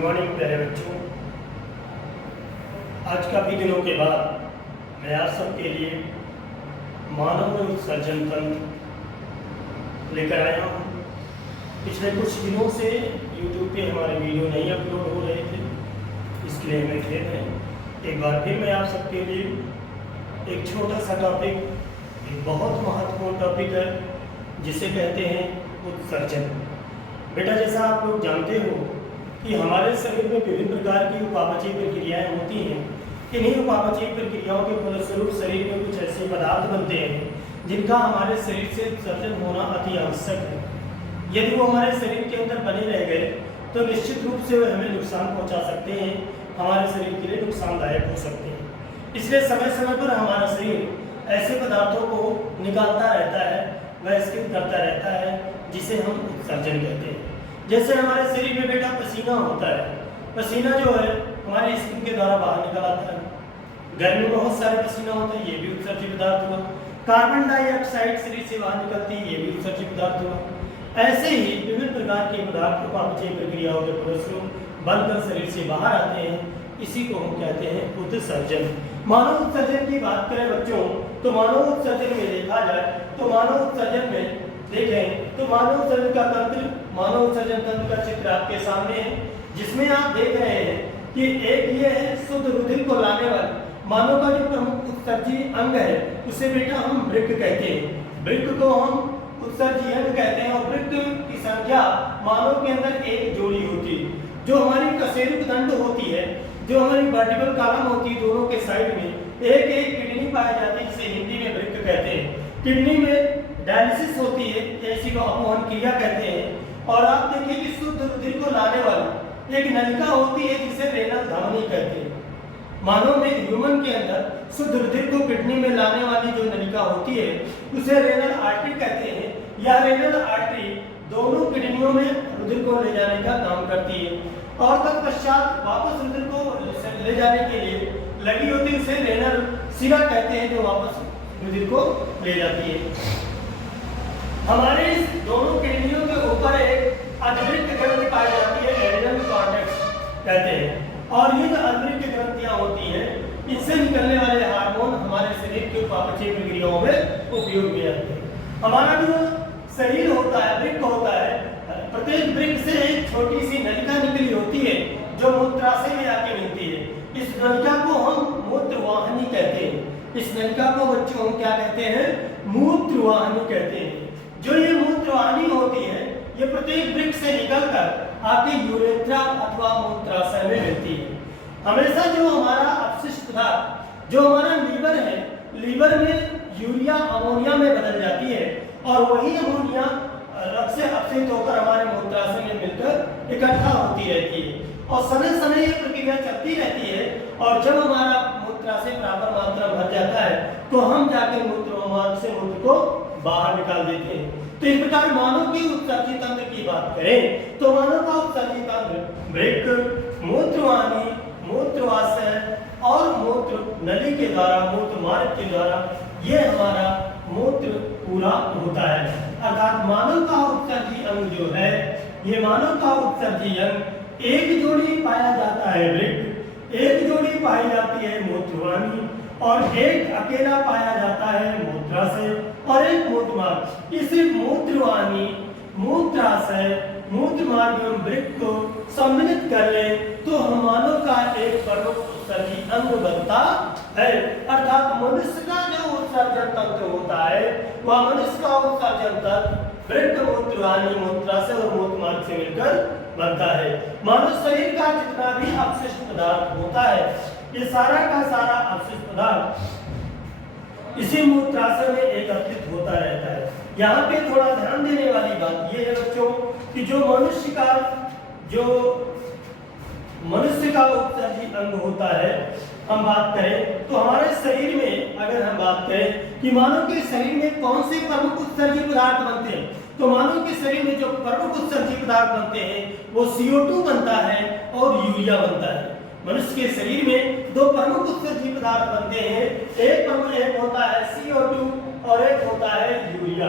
Good morning प्यारे बच्चों। आज काफ़ी दिनों के बाद मैं आप सबके लिए मानव में उत्सर्जन तंत्र लेकर आया हूँ। पिछले कुछ दिनों से YouTube पे हमारे वीडियो नहीं अपलोड हो रहे थे, इसके लिए हमें खेद है। एक बार फिर मैं आप सबके लिए एक छोटा सा टॉपिक, एक बहुत महत्वपूर्ण टॉपिक है जिसे कहते हैं उत्सर्जन। बेटा, जैसा आप लोग जानते हो कि हमारे शरीर में विभिन्न प्रकार की उपापचयी प्रक्रियाएं होती हैं। इन्हीं उपापचयी प्रक्रियाओं के फलस्वरूप शरीर में कुछ ऐसे पदार्थ बनते हैं जिनका हमारे शरीर से उत्सर्जन होना अति आवश्यक है। यदि वो हमारे शरीर के अंदर बने रह गए तो निश्चित रूप से वे हमें नुकसान पहुंचा सकते हैं, हमारे शरीर के लिए नुकसानदायक हो सकते हैं। इसलिए समय समय पर हमारा शरीर ऐसे पदार्थों को निकालता रहता है, बहिष्कृत करता रहता है, जिसे हम उत्सर्जन कहते हैं। जैसे हमारे शरीर में बेटा पसीना होता है, पसीना जो है हमारी स्किन के द्वारा बाहर निकल आता है। गर्मी में बहुत सारे पसीना होता है, ये भी उत्सर्जित पदार्थ हुआ। कार्बन डाइऑक्साइड शरीर से बाहर निकलती है, ये भी उत्सर्जित पदार्थ हुआ। ऐसे ही विभिन्न प्रकार के पदार्थ उपापचयी प्रक्रियाओं के फलस्वरूप बनकर शरीर से बाहर आते हैं, इसी को हम कहते हैं उत्सर्जन। मानव उत्सर्जन की बात करें बच्चों, तो मानव उत्सर्जन में देखा जाए तो मानव उत्सर्जन में देखें तो मानव उत्सर्जन का तंत्र, मानव उत्सर्जन तंत्र का चित्र आपके सामने है, जिसमें आप देख रहे हैं कि एक ये है शुद्ध रुधिर को लाने वाला मानव का जो प्रमुख उत्सर्जी अंग है, उसे बेटा हम वृक्क कहते हैं। वृक्क को हम उत्सर्जी अंग कहते हैं और वृक्क की संख्या मानव के अंदर एक जोड़ी होती है। जो हमारी कशेरुक दंड होती है, जो हमारी वर्टिकल कॉलम होती है, दोनों के साइड में एक एक किडनी पाई जाती है, जिसे हिंदी में वृक्क कहते हैं। किडनी में डायलिसिस होती है, इसी को अपवहन क्रिया कहते हैं। और आप देखिए कि शुद्ध रुधिर को लाने वाली एक नलिका होती है, जिसे रेनल धमनी कहते हैं। मानव में, ह्यूमन के अंदर शुद्ध रुधिर को किडनी में लाने वाली जो नलिका होती है, उसे रेनल आर्टरी कहते हैं। यह रेनल आर्टरी दोनों किडनियों में रुधिर को ले जाने का काम करती है और तत्पश्चात वापस रुधिर को ले जाने के लिए लगी होती है, उसे रेनल सिरा कहते हैं, जो वापस रुधिर को ले जाती है। हमारे इस दोनों किडनियों के ऊपर एक अधवृक्क ग्रंथि पाई जाती है, एड्रिनल कॉर्टेक्स कहते हैं। और ये जो अधवृक्क ग्रंथियां होती हैं, इनसे निकलने वाले हार्मोन हमारे शरीर के उपापचयी प्रक्रियाओं में उपयोग में आते हैं। हमारा जो शरीर होता है, वृक्क होता है, प्रत्येक वृक्क से एक छोटी सी नलिका निकली होती है, जो मूत्राशय में आके मिलती है। इस नलिका को हम मूत्रवाहिनी कहते हैं। इस नलिका को बच्चों हम क्या कहते हैं? मूत्रवाहिनी कहते हैं। जो ये मूत्रवाहिनी होती है, ये प्रत्येक वृक्क से निकलकर आके यूरेथ्रा अथवा मूत्राशय में मिलती है। हमेशा जो हमारा अपशिष्ट पदार्थ, जो हमारा लीवर है, लीवर में यूरिया अमोनिया में बदल जाती है और वही अमोनिया रक्त से अपशिष्ट होकर हमारे मूत्राशय में मिलकर इकट्ठा होती रहती है और समय समय ये प्रक्रिया चलती रहती है। और जब हमारा मूत्राशय बराबर मात्रा भर जाता है तो हम जाके मूत्र से मूत्र को बाहर निकाल देते हैं। तो इस प्रकार मानव की उत्सर्जी तंत्र की बात करें तो मानव का उत्सर्जी तंत्र वृक्क, मूत्रवाहिनी, मूत्रवाशय और मूत्र नली के द्वारा, मूत्र मार्ग के द्वारा ये हमारा मूत्र पूरा होता है। अर्थात मानव का उत्सर्जी अंग जो है, ये मानव का उत्सर्जी अंग एक जोड़ी पाया जाता है वृक्क, एक जोड़ी पाई जाती है मूत्रवाहिनी और एक अकेला पाया जाता है मूत्राशय और एक मूत्रमार्ग। इस मूत्रवाहिनी, मूत्राशय, मूत्रमार्ग एवं वृक्क को सम्मिलित कर ले तो हम मानव का एक प्रमुख उत्सर्जी अंग बनता है। अर्थात मनुष्य का जो उत्सर्जन तंत्र होता है, वह मनुष्य का उत्सर्जन तंत्र वृक्क, मूत्रवाहिनी, मूत्राशय और मूत्रमार्ग से मिलकर बनता है। मानव शरीर का जितना भी अपशिष्ट पदार्थ होता है, ये सारा का सारा अपशिष्ट पदार्थ इसी मूत्राशय में एकत्रित होता रहता है। यहाँ पे थोड़ा ध्यान देने वाली बात ये है बच्चों कि जो मनुष्य का उत्सर्जी अंग होता है, हम बात करें तो हमारे शरीर में, अगर हम बात करें कि मानव के शरीर में कौन से प्रमुख उत्सर्जी पदार्थ बनते हैं, तो मानव के शरीर में जो प्रमुख उत्सर्जी पदार्थ बनते हैं वो CO2 बनता है और यूरिया बनता है। मनुष्य के शरीर में दो प्रमुख उत्सर्जी पदार्थ बनते हैं, एक होता है CO2 और एक होता है यूरिया।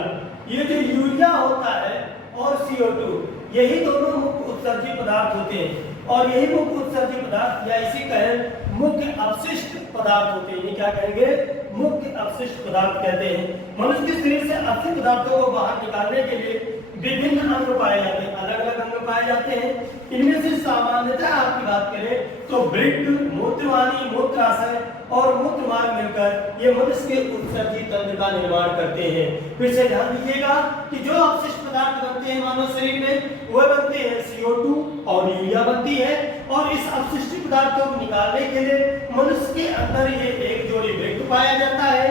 ये जो यूरिया होता है और CO2, यही दोनों मुख्य उत्सर्जी पदार्थ होते हैं और यही मुख्य उत्सर्जी पदार्थ या इसी कहें मुख्य अपशिष्ट पदार्थ होते हैं। क्या कहेंगे? मुख्य अपशिष्ट पदार्थ कहते हैं। मनुष्य के शरीर से अपशिष्ट पदार्थों को बाहर निकालने के लिए विभिन्न अंग पाए जाते हैं, अलग अलग अंग पाए जाते हैं। इनमें से सामान्यतः आपकी बात करें तो वृक्क, मूत्रवाहिनी, मूत्राशय और मूत्र मार्ग मिलकर ये मनुष्य के उत्सर्जी तंत्र का निर्माण करते हैं। फिर से ध्यान दीजिएगा कि जो अपशिष्ट पदार्थ बनते हैं मानव शरीर में वह बनते हैं CO2 और यूरिया बनती है। और इस अपशिष्ट पदार्थों को निकालने के लिए मनुष्य के अंदर ये एक जोड़ी वृक्क पाया जाता है,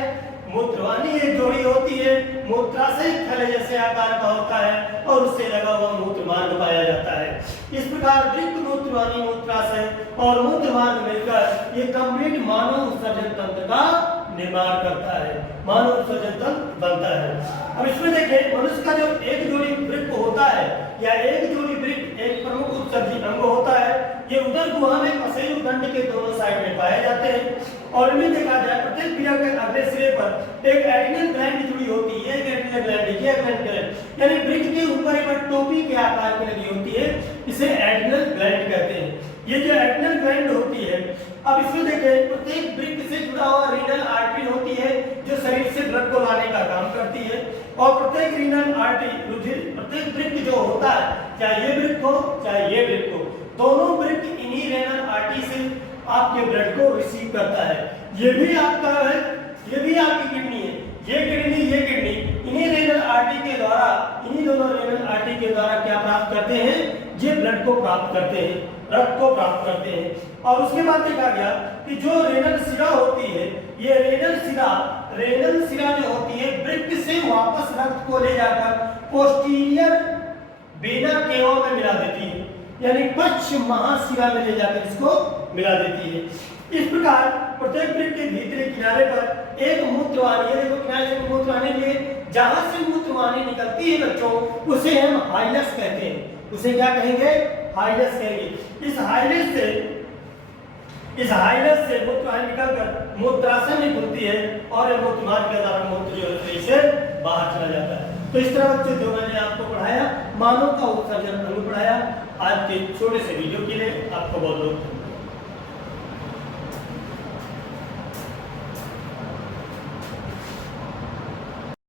मूत्रवाहिनी एक जोड़ी होती है, मूत्राशय थैले जैसे आकार का होता है और उससे लगा हुआ मूत्र मार्ग पाया जाता है। इस प्रकार वृक्क, मूत्रवाहिनी, मूत्राशय और मूत्र मार्ग मिलकर ये कंप्लीट मानव उत्सर्जन तंत्र का निर्माण करता है, मानव उत्सर्जन तंत्र बनता है। अब इसमें देखें मनुष्य का जो एक जोड़ी वृक्क होता है या एक जोड़ी वृक्क एक प्रमुख उत्सर्जी अंग होता है, ये उदर गुहा में पसेलु दंड के दोनों साइड में पाए जाते हैं। और इनमें देखा जाए प्रत्येक क्रिया के अगले सिरे पर एक एड्रिनल ग्लैंड जुड़ी होती है। एड्रिनल ग्लैंड देखिए, एड्रिनल ग्लैंड यानी वृक्क के ऊपर एक टोपी के आकार की लगी होती है, इसे एड्रिनल ग्लैंड कहते हैं। ये जो एड्रिनल ग्लैंड होती है, अब इसमें देखें प्रत्येक वृक्क से जुड़ा हुआ रीनल आर्टरी होती है जो शरीर से ब्लड को लाने का काम करती है। और प्रत्येक रीनल आर्टरी रुधिर प्रत्येक वृक्क जो होता है, चाहे ये वृक्क हो चाहे ये वृक्क हो, दोनों वृक्क इन्हीं रीनल आर्टरी से आपके ब्लड को रिसीव करता है। ये भी आपका है, ये भी आपकी किडनी है, ये किडनी इन्हीं रेनल आर्टरी के द्वारा, इन्हीं दोनों रेनल आर्टरी के द्वारा क्या प्राप्त करते हैं? ये ब्लड को प्राप्त करते हैं, रक्त को प्राप्त करते हैं। और उसके बाद देखा गया कि जो रेनल शिरा होती है, ये रेनल शिरा जो होती है वृक्क से वापस रक्त को ले जाकर पोस्टीरियर वेना केवा में मिला देती है, यानी पश्च महाशिरा में ले जाकर इसको मिला देती है। इस प्रकार प्रत्येक वृक्क के भीतरी किनारे पर एक मूत्रवाहिनी है। देखो किनारे से मूत्रवाहिनी लिए जहां से मूत्रवाहिनी निकलती है बच्चों, उसे हम हाइलस कहते हैं। उसे क्या कहेंगे? हाइलस कहेंगे। इस हाइलस से मूत्रवाहिनी निकलकर मूत्राशय में खुलती है और यह मूत्र मार्ग के द्वारा मूत्र जो है इसे बाहर चला जाता है। तो इस तरह बच्चों जो मैंने आपको पढ़ाया मानव का उत्सर्जन अंग पढ़ाया। आज के छोटे से वीडियो के लिए आपको बहुत बहुत